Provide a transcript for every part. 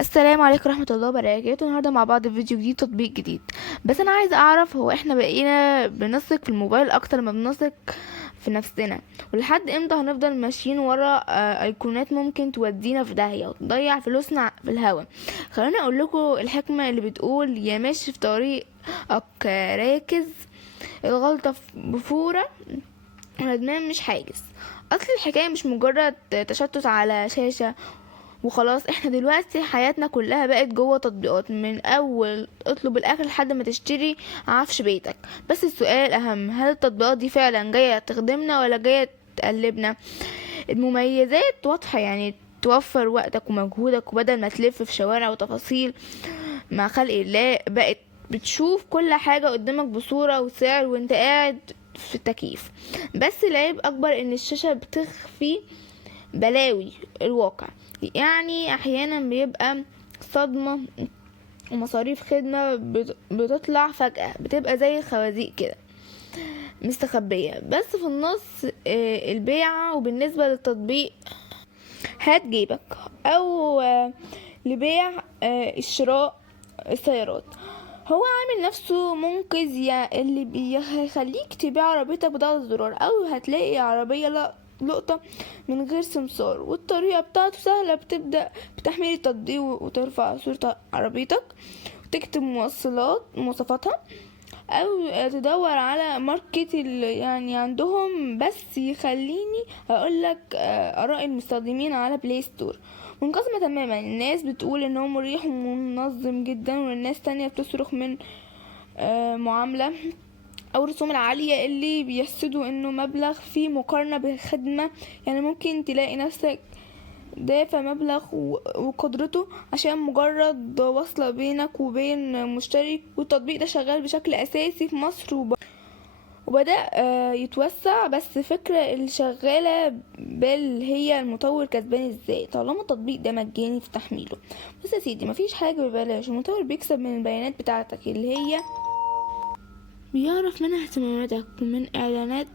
السلام عليكم ورحمة الله وبركاته. النهاردة مع بعض في فيديو جديد، تطبيق جديد. بس انا عايزة اعرف، هو احنا بقينا بنثق في الموبايل اكتر ما بنثق في نفسنا؟ ولحد امتى هنفضل ماشيين ورا ايقونات ممكن تودينا في داهية وتضيع فلوسنا في الهوا؟ خليني اقول لكم الحكمة اللي بتقول: يا ماشي في طريقك راكز، الغلطة بفورة، الندمان مش حاجز. اصل الحكاية مش مجرد تشتت على شاشة وخلاص. احنا دلوقتي حياتنا كلها بقت جوه تطبيقات، من اول اطلب الاكل لحد ما تشتري عفش بيتك. بس السؤال اهم: هل التطبيقات دي فعلا جاية تخدمنا ولا جاية تقلبنا؟ المميزات واضحة، يعني توفر وقتك ومجهودك، وبدل ما تلف في شوارع وتفاصيل مع خلق الله، بقت بتشوف كل حاجة قدامك بصورة وسعر وانت قاعد في التكييف. بس العيب اكبر ان الشاشة بتخفي بلاوي الواقع. يعني احيانا بيبقى صدمة ومصاريف خدمة بتطلع فجأة، بتبقى زي الخوازيق كده مستخبية بس في النص البيعة. وبالنسبة للتطبيق، هات جيبك، او لبيع الشراء السيارات، هو عامل نفسه منقذ، يا اللي هيخليك تبيع عربيتك بضغط زرار، او هتلاقي عربية لقطة من غير سمسار. والطريقة بتاعته سهلة: بتبدأ بتحميل التطبيق وترفع صورة عربيتك وتكتب مواصفاتها، او تدور على ماركت يعني عندهم. بس يخليني اقولك اراء المستخدمين على بلاي ستور منقسمة تماما. الناس بتقول انه مريح ومنظم جدا، والناس تانية بتصرخ من معاملة او الرسوم العالية اللي بيحسدوا انه مبلغ في مقارنة بالخدمة. يعني ممكن تلاقي نفسك دافع مبلغ وقدرته عشان مجرد وصلة بينك وبين مشتري. والتطبيق ده شغال بشكل اساسي في مصر وبدأ يتوسع. بس فكرة اللي شغالة بال هي المطور كسبان ازاي طالما التطبيق ده مجاني في تحميله. بس يا سيدي، مفيش حاجة ببلاش. المطور بيكسب من البيانات بتاعتك اللي هي بيعرف منها اهتماماتك، ومن اعلانات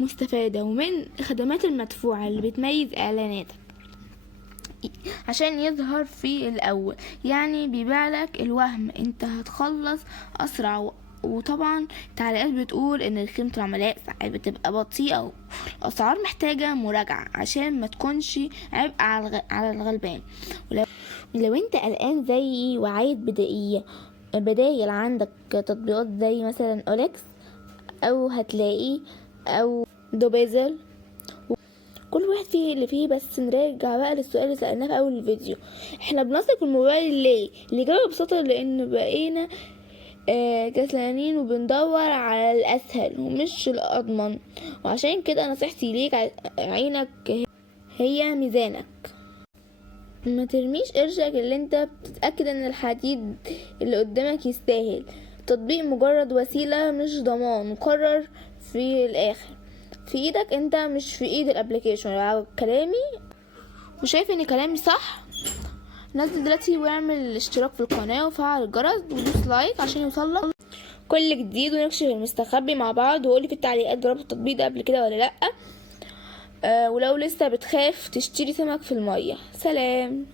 مستفادة، ومن خدمات المدفوعة اللي بتميز اعلاناتك عشان يظهر في الاول. يعني بيبيع لك الوهم انت هتخلص اسرع. وطبعا التعليقات بتقول ان خدمة العملاء ساعات بتبقى بطيئة، والاسعار محتاجة مراجعة عشان ما تكونش عبء على الغلبان. ولو انت قلقان زيي وعايز بدايل، عندك تطبيقات زي مثلا اوليكس، او هتلاقي، او دوبيزل، كل واحد فيه اللي فيه. بس نرجع بقى للسؤال اللي سألناه في اول الفيديو: احنا بنثق في الموبايل ليه؟ الإجابة ببساطة لان بقينا كسلانين وبندور على الاسهل ومش الاضمن. وعشان كده نصيحتي ليك: عينك هي ميزانك، ما ترميش قرشك اللي انت بتتأكد ان الحديد اللي قدامك يستاهل. التطبيق مجرد وسيلة مش ضمان. قرر في الاخر في ايدك انت، مش في ايد الابليكيشن. لو عجبك كلامي وشايف ان كلامي صح، نزل دلوقتي واعمل الاشتراك في القناة وفعل الجرس ودوس لايك عشان يوصلك كل جديد، ونكشف المستخبي مع بعض. وقولي في التعليقات جربت التطبيق ده قبل كده ولا لأ. ولو لسه بتخاف تشتري سمك في المية. سلام.